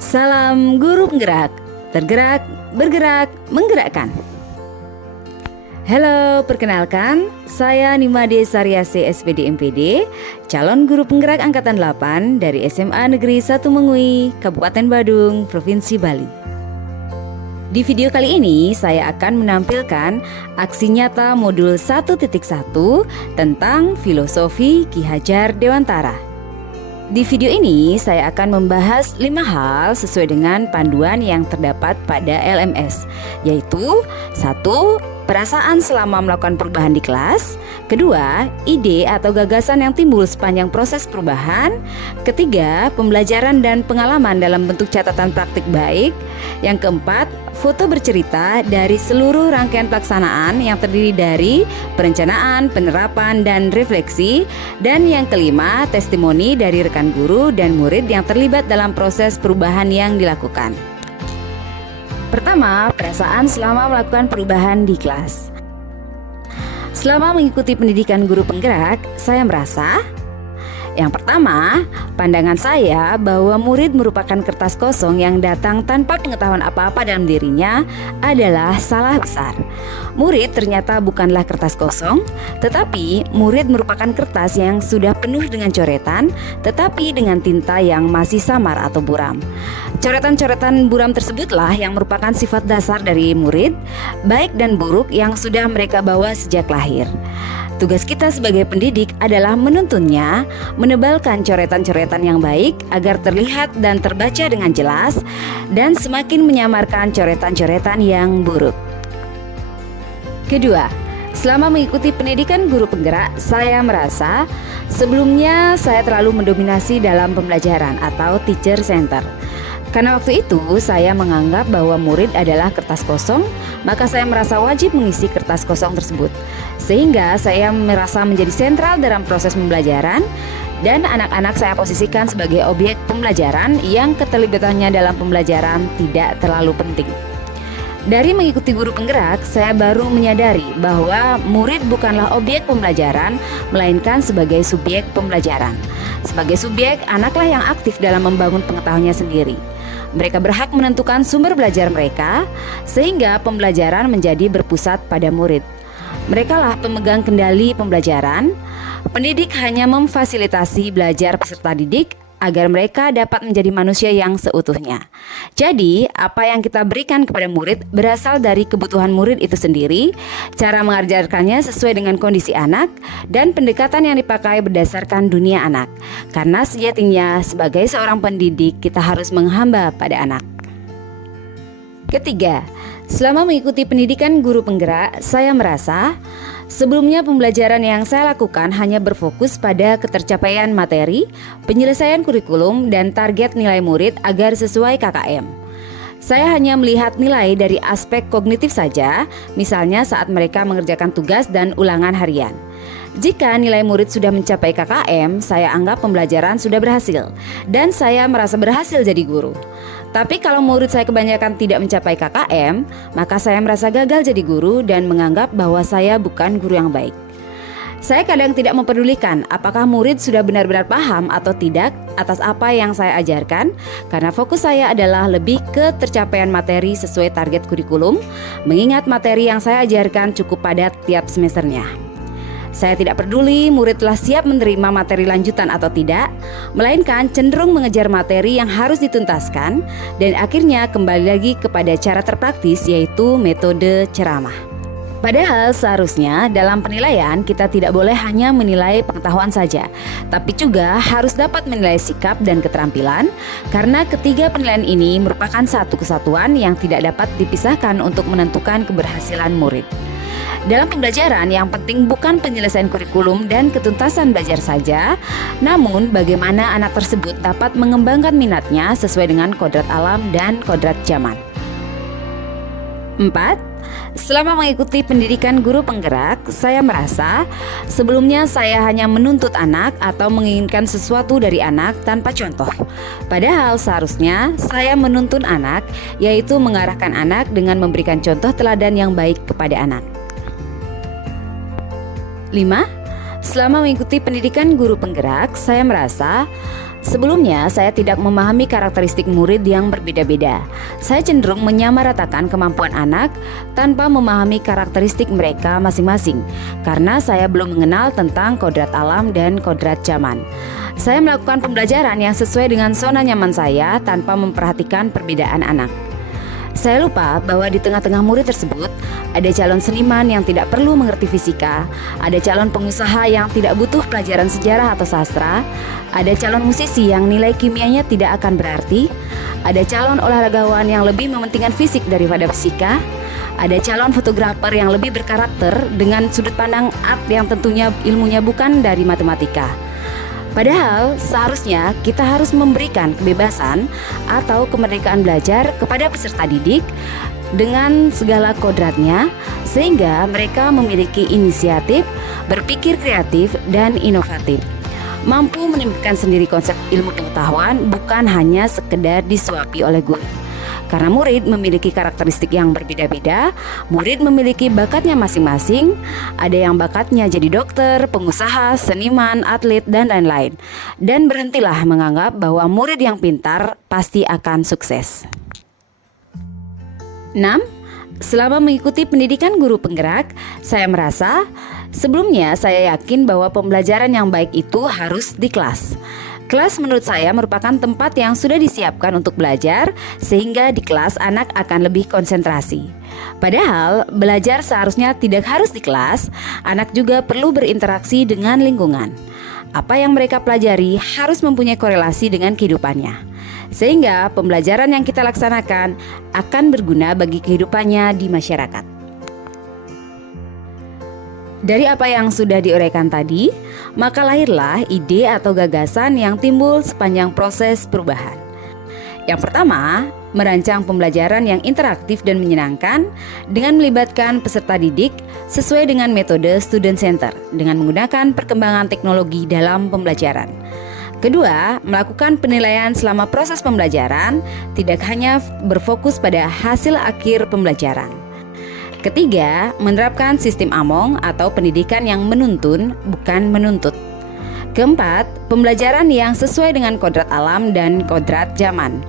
Salam guru penggerak, tergerak, bergerak, menggerakkan. Halo, perkenalkan, saya Nimade Saryase SPD MPD, calon guru penggerak angkatan 8 dari SMA Negeri 1 Mengui, Kabupaten Badung, Provinsi Bali. Di video kali ini saya akan menampilkan aksi nyata modul 1.1 tentang filosofi Ki Hajar Dewantara. Di video ini saya akan membahas 5 hal sesuai dengan panduan yang terdapat pada LMS, yaitu 1. Perasaan selama melakukan perubahan di kelas. 2. Ide atau gagasan yang timbul sepanjang proses perubahan. 3. Pembelajaran dan pengalaman dalam bentuk catatan praktik baik. Yang 4. Foto bercerita dari seluruh rangkaian pelaksanaan yang terdiri dari perencanaan, penerapan, dan refleksi. Dan yang 5. Testimoni dari rekan guru dan murid yang terlibat dalam proses perubahan yang dilakukan. Pertama, perasaan selama melakukan perubahan di kelas. Selama mengikuti pendidikan guru penggerak, saya merasa yang pertama, pandangan saya bahwa murid merupakan kertas kosong yang datang tanpa pengetahuan apa-apa dalam dirinya adalah salah besar. Murid ternyata bukanlah kertas kosong, tetapi murid merupakan kertas yang sudah penuh dengan coretan, tetapi dengan tinta yang masih samar atau buram. Coretan-coretan buram tersebutlah yang merupakan sifat dasar dari murid, baik dan buruk yang sudah mereka bawa sejak lahir. Tugas kita sebagai pendidik adalah menuntunnya, menebalkan coretan-coretan yang baik agar terlihat dan terbaca dengan jelas, dan semakin menyamarkan coretan-coretan yang buruk. Kedua, selama mengikuti pendidikan guru penggerak, saya merasa sebelumnya saya terlalu mendominasi dalam pembelajaran atau teacher center. Karena waktu itu saya menganggap bahwa murid adalah kertas kosong, maka saya merasa wajib mengisi kertas kosong tersebut. Sehingga saya merasa menjadi sentral dalam proses pembelajaran, dan anak-anak saya posisikan sebagai objek pembelajaran yang keterlibatannya dalam pembelajaran tidak terlalu penting. Dari mengikuti guru penggerak, saya baru menyadari bahwa murid bukanlah objek pembelajaran, melainkan sebagai subjek pembelajaran. Sebagai subjek, anaklah yang aktif dalam membangun pengetahuannya sendiri. Mereka berhak menentukan sumber belajar mereka, sehingga pembelajaran menjadi berpusat pada murid. Merekalah pemegang kendali pembelajaran. Pendidik hanya memfasilitasi belajar peserta didik agar mereka dapat menjadi manusia yang seutuhnya. Jadi, apa yang kita berikan kepada murid berasal dari kebutuhan murid itu sendiri, cara mengajarkannya sesuai dengan kondisi anak, dan pendekatan yang dipakai berdasarkan dunia anak. Karena sejatinya, sebagai seorang pendidik, kita harus menghamba pada anak. Ketiga, selama mengikuti pendidikan guru penggerak, saya merasa sebelumnya pembelajaran yang saya lakukan hanya berfokus pada ketercapaian materi, penyelesaian kurikulum, dan target nilai murid agar sesuai KKM. Saya hanya melihat nilai dari aspek kognitif saja, misalnya saat mereka mengerjakan tugas dan ulangan harian. Jika nilai murid sudah mencapai KKM, saya anggap pembelajaran sudah berhasil, dan saya merasa berhasil jadi guru. Tapi kalau murid saya kebanyakan tidak mencapai KKM, maka saya merasa gagal jadi guru dan menganggap bahwa saya bukan guru yang baik. Saya kadang tidak mempedulikan apakah murid sudah benar-benar paham atau tidak atas apa yang saya ajarkan, karena fokus saya adalah lebih ke tercapaian materi sesuai target kurikulum, mengingat materi yang saya ajarkan cukup padat tiap semesternya. Saya tidak peduli murid telah siap menerima materi lanjutan atau tidak, melainkan cenderung mengejar materi yang harus dituntaskan, dan akhirnya kembali lagi kepada cara terpraktis, yaitu metode ceramah. Padahal seharusnya dalam penilaian kita tidak boleh hanya menilai pengetahuan saja, tapi juga harus dapat menilai sikap dan keterampilan, karena ketiga penilaian ini merupakan satu kesatuan yang tidak dapat dipisahkan untuk menentukan keberhasilan murid. Dalam pembelajaran, yang penting bukan penyelesaian kurikulum dan ketuntasan belajar saja, namun bagaimana anak tersebut dapat mengembangkan minatnya sesuai dengan kodrat alam dan kodrat zaman. 4. Selama mengikuti pendidikan guru penggerak, saya merasa sebelumnya saya hanya menuntut anak atau menginginkan sesuatu dari anak tanpa contoh. Padahal seharusnya saya menuntun anak, yaitu mengarahkan anak dengan memberikan contoh teladan yang baik kepada anak. 5. Selama mengikuti pendidikan guru penggerak, saya merasa sebelumnya saya tidak memahami karakteristik murid yang berbeda-beda. Saya cenderung menyamaratakan kemampuan anak tanpa memahami karakteristik mereka masing-masing, karena saya belum mengenal tentang kodrat alam dan kodrat zaman. Saya melakukan pembelajaran yang sesuai dengan zona nyaman saya tanpa memperhatikan perbedaan anak. Saya lupa bahwa di tengah-tengah murid tersebut ada calon seniman yang tidak perlu mengerti fisika, ada calon pengusaha yang tidak butuh pelajaran sejarah atau sastra, ada calon musisi yang nilai kimianya tidak akan berarti, ada calon olahragawan yang lebih mementingkan fisik daripada fisika, ada calon fotografer yang lebih berkarakter dengan sudut pandang art yang tentunya ilmunya bukan dari matematika. Padahal seharusnya kita harus memberikan kebebasan atau kemerdekaan belajar kepada peserta didik dengan segala kodratnya, sehingga mereka memiliki inisiatif, berpikir kreatif dan inovatif, mampu menimbulkan sendiri konsep ilmu pengetahuan, bukan hanya sekedar disuapi oleh guru. Karena murid memiliki karakteristik yang berbeda-beda, murid memiliki bakatnya masing-masing. Ada yang bakatnya jadi dokter, pengusaha, seniman, atlet, dan lain-lain. Dan berhentilah menganggap bahwa murid yang pintar pasti akan sukses. 6. Selama mengikuti pendidikan guru penggerak, saya merasa sebelumnya saya yakin bahwa pembelajaran yang baik itu harus di kelas. Kelas menurut saya merupakan tempat yang sudah disiapkan untuk belajar, sehingga di kelas anak akan lebih konsentrasi. Padahal belajar seharusnya tidak harus di kelas, anak juga perlu berinteraksi dengan lingkungan. Apa yang mereka pelajari harus mempunyai korelasi dengan kehidupannya, sehingga pembelajaran yang kita laksanakan akan berguna bagi kehidupannya di masyarakat. Dari apa yang sudah diuraikan tadi, maka lahirlah ide atau gagasan yang timbul sepanjang proses perubahan. Yang pertama, merancang pembelajaran yang interaktif dan menyenangkan dengan melibatkan peserta didik sesuai dengan metode student center dengan menggunakan perkembangan teknologi dalam pembelajaran. Kedua, melakukan penilaian selama proses pembelajaran, tidak hanya berfokus pada hasil akhir pembelajaran. Ketiga, menerapkan sistem AMONG atau pendidikan yang menuntun, bukan menuntut. Keempat, pembelajaran yang sesuai dengan kodrat alam dan kodrat zaman.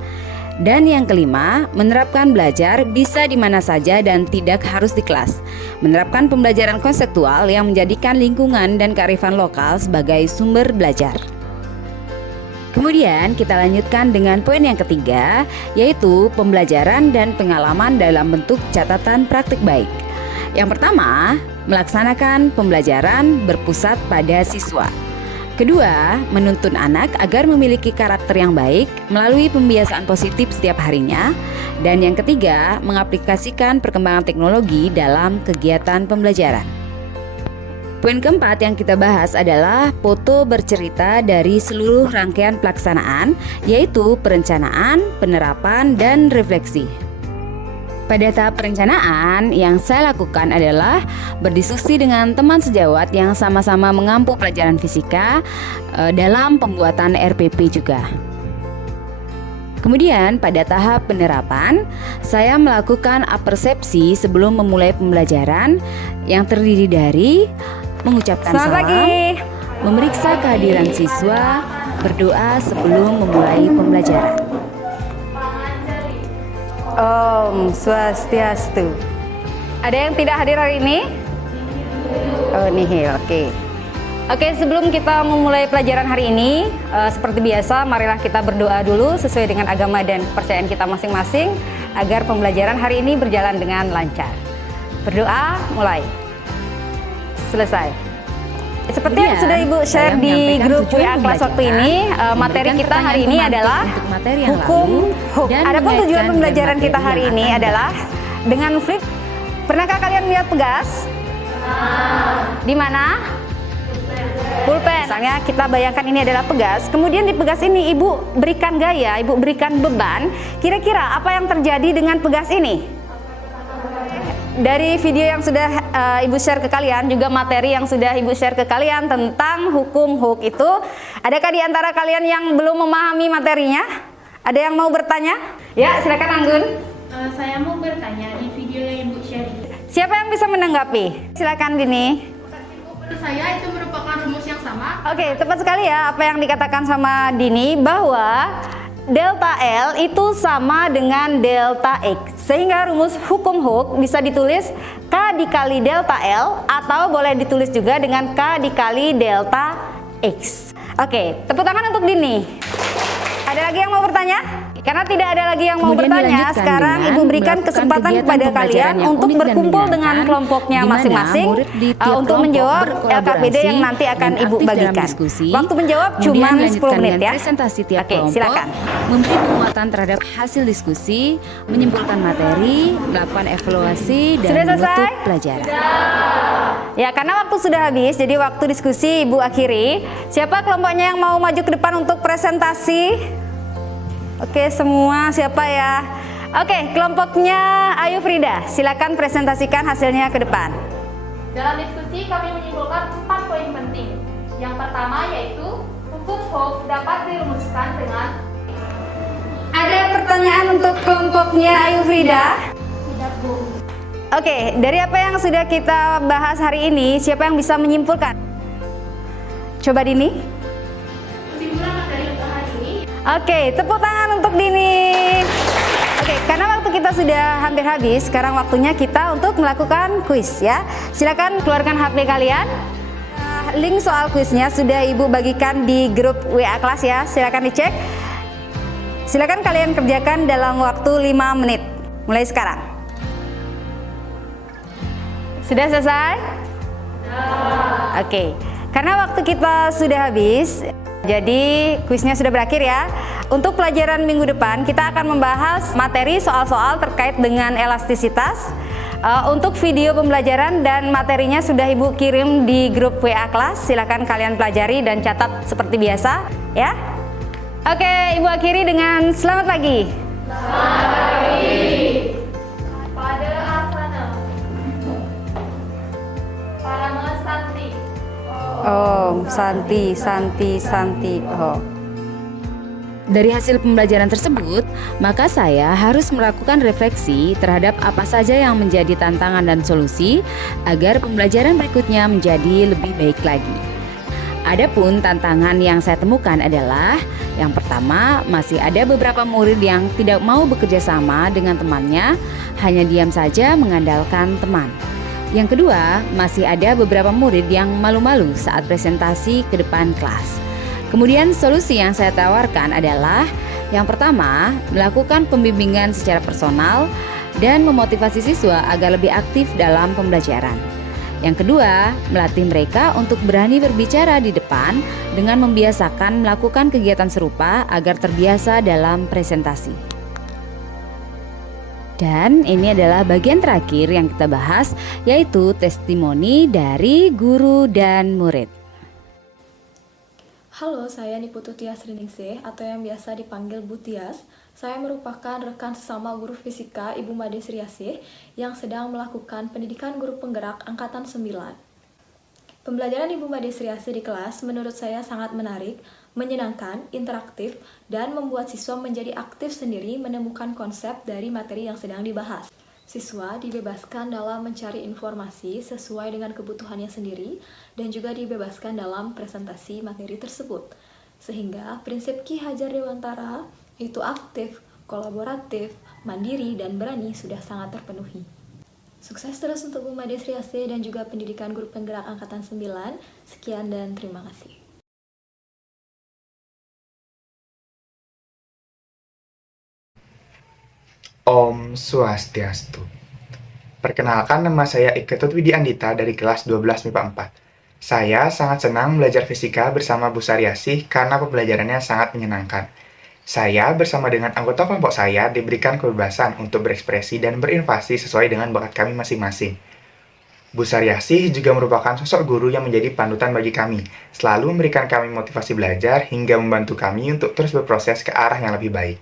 Dan yang kelima, menerapkan belajar bisa di mana saja dan tidak harus di kelas. Menerapkan pembelajaran konseptual yang menjadikan lingkungan dan kearifan lokal sebagai sumber belajar. Kemudian kita lanjutkan dengan poin yang ketiga, yaitu pembelajaran dan pengalaman dalam bentuk catatan praktik baik. Yang pertama, melaksanakan pembelajaran berpusat pada siswa. Kedua, menuntun anak agar memiliki karakter yang baik melalui pembiasaan positif setiap harinya. Dan yang ketiga, mengaplikasikan perkembangan teknologi dalam kegiatan pembelajaran. Poin keempat yang kita bahas adalah foto bercerita dari seluruh rangkaian pelaksanaan, yaitu perencanaan, penerapan, dan refleksi. Pada tahap perencanaan, yang saya lakukan adalah berdiskusi dengan teman sejawat yang sama-sama mengampu pelajaran fisika dalam pembuatan RPP juga. Kemudian pada tahap penerapan, saya melakukan apersepsi sebelum memulai pembelajaran yang terdiri dari mengucapkan salam, memeriksa kehadiran siswa, berdoa sebelum memulai pembelajaran. Om Swastiastu. Ada yang tidak hadir hari ini? Oh, nihil, oke. Oke, sebelum kita memulai pelajaran hari ini, seperti biasa, marilah kita berdoa dulu sesuai dengan agama dan kepercayaan kita masing-masing agar pembelajaran hari ini berjalan dengan lancar. Berdoa, mulai. Selesai. Seperti yang sudah Ibu share di grup WA kelas waktu ini, materi kita hari ini adalah hukum. Adapun tujuan pembelajaran kita hari ini adalah dengan flip. Pernahkah kalian lihat pegas? Di mana? Pulpen. Misalnya kita bayangkan ini adalah pegas. Kemudian di pegas ini Ibu berikan gaya, Ibu berikan beban. Kira-kira apa yang terjadi dengan pegas ini? Dari video yang sudah Ibu share ke kalian, juga materi yang sudah Ibu share ke kalian tentang hukum HUK itu, adakah di antara kalian yang belum memahami materinya? Ada yang mau bertanya? Ya, silakan Anggun. Saya mau bertanya di video yang Ibu share. Siapa yang bisa menanggapi? Silakan Dini. saya itu merupakan rumus yang sama. Oke, tepat sekali ya apa yang dikatakan sama Dini, bahwa delta L itu sama dengan delta X. Sehingga rumus hukum Hooke bisa ditulis K dikali delta L, atau boleh ditulis juga dengan K dikali delta X. Oke, tepuk tangan untuk Dini. Ada lagi yang mau bertanya? Karena tidak ada lagi yang mau Kemudian bertanya, dilanjutkan sekarang dengan Ibu berikan melakukan kesempatan kegiatan kepada pembelajaran kalian yang untuk unik dan berkumpul dengan menyenangkan, kelompoknya di mana masing-masing murid di tiap untuk kelompok menjawab berkolaborasi LKPD yang nanti akan dan Ibu aktif dalam bagikan. diskusi. Waktu menjawab Kemudian cuma dilanjutkan 10 menit dengan ya. presentasi tiap Oke, kelompok, silakan. memberi penguatan terhadap hasil diskusi, menyimpulkan materi, melakukan evaluasi, dan Sudah selesai? menutup pelajaran. Ya, karena waktu sudah habis, jadi waktu diskusi Ibu akhiri. Siapa kelompoknya yang mau maju ke depan untuk presentasi? Oke, semua siapa ya? Oke, kelompoknya Ayu Frida, silakan presentasikan hasilnya ke depan. Dalam diskusi kami menyimpulkan 4 poin penting. Yang pertama yaitu hukum Hooke dapat dirumuskan dengan Ada pertanyaan untuk kelompoknya Ayu Frida? tidak Bu. Oke, dari apa yang sudah kita bahas hari ini, siapa yang bisa menyimpulkan? Coba Dini. Kesimpulan materi untuk hari ini, Oke, tepuk tangan untuk Dini. Oke, karena waktu kita sudah hampir habis, sekarang waktunya kita untuk melakukan kuis ya. Silakan keluarkan HP kalian. Link soal kuisnya sudah Ibu bagikan di grup WA kelas ya. Silakan dicek. Silakan kalian kerjakan dalam waktu 5 menit. Mulai sekarang. Sudah selesai? Oke, karena waktu kita sudah habis, jadi kuisnya sudah berakhir ya. Untuk pelajaran minggu depan kita akan membahas materi soal-soal terkait dengan elastisitas. Untuk video pembelajaran dan materinya sudah Ibu kirim di grup WA kelas. Silakan kalian pelajari dan catat seperti biasa ya. Oke, Ibu akhiri dengan selamat pagi. pada asana Parama Santi. Oh, Santi. Oh. Dari hasil pembelajaran tersebut, maka saya harus melakukan refleksi terhadap apa saja yang menjadi tantangan dan solusi agar pembelajaran berikutnya menjadi lebih baik lagi. Adapun tantangan yang saya temukan adalah yang pertama, masih ada beberapa murid yang tidak mau bekerja sama dengan temannya, hanya diam saja mengandalkan teman. Yang kedua, masih ada beberapa murid yang malu-malu saat presentasi ke depan kelas. Kemudian solusi yang saya tawarkan adalah yang pertama, melakukan pembimbingan secara personal dan memotivasi siswa agar lebih aktif dalam pembelajaran. Yang kedua, melatih mereka untuk berani berbicara di depan dengan membiasakan melakukan kegiatan serupa agar terbiasa dalam presentasi. Dan ini adalah bagian terakhir yang kita bahas, yaitu testimoni dari guru dan murid. Halo, saya Niputu Tias Riningsih atau yang biasa dipanggil Bu Tias. Saya merupakan rekan sesama guru fisika Ibu Made Sriasih yang sedang melakukan pendidikan guru penggerak angkatan 9. Pembelajaran Ibu Made Sriasih di kelas menurut saya sangat menarik, menyenangkan, interaktif, dan membuat siswa menjadi aktif sendiri menemukan konsep dari materi yang sedang dibahas. Siswa dibebaskan dalam mencari informasi sesuai dengan kebutuhannya sendiri dan juga dibebaskan dalam presentasi materi tersebut. Sehingga prinsip Ki Hajar Dewantara itu aktif, kolaboratif, mandiri, dan berani sudah sangat terpenuhi. Sukses terus untuk Bu Made Sriasih dan juga pendidikan guru penggerak angkatan 9. Sekian dan terima kasih. Om Swastiastu. Perkenalkan, nama saya Iketut Widi Andita dari kelas 12 MIPA 4. Saya sangat senang belajar fisika bersama Bu Sariasih karena pembelajarannya sangat menyenangkan. Saya bersama dengan anggota kelompok saya diberikan kebebasan untuk berekspresi dan berinovasi sesuai dengan bakat kami masing-masing. Bu Sariasih juga merupakan sosok guru yang menjadi panutan bagi kami, selalu memberikan kami motivasi belajar hingga membantu kami untuk terus berproses ke arah yang lebih baik.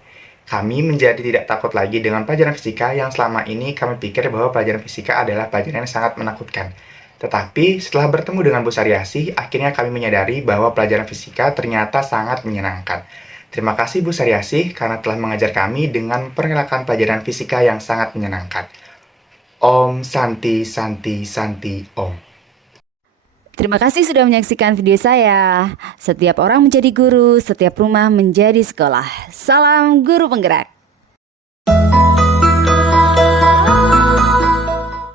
Kami menjadi tidak takut lagi dengan pelajaran fisika yang selama ini kami pikir bahwa pelajaran fisika adalah pelajaran yang sangat menakutkan. Tetapi setelah bertemu dengan Bu Sariasih, akhirnya kami menyadari bahwa pelajaran fisika ternyata sangat menyenangkan. Terima kasih Bu Sariasih karena telah mengajar kami dengan perkenalkan pelajaran fisika yang sangat menyenangkan. Om Santi Santi Santi Om. Terima kasih sudah menyaksikan video saya. Setiap orang menjadi guru, setiap rumah menjadi sekolah. Salam guru penggerak.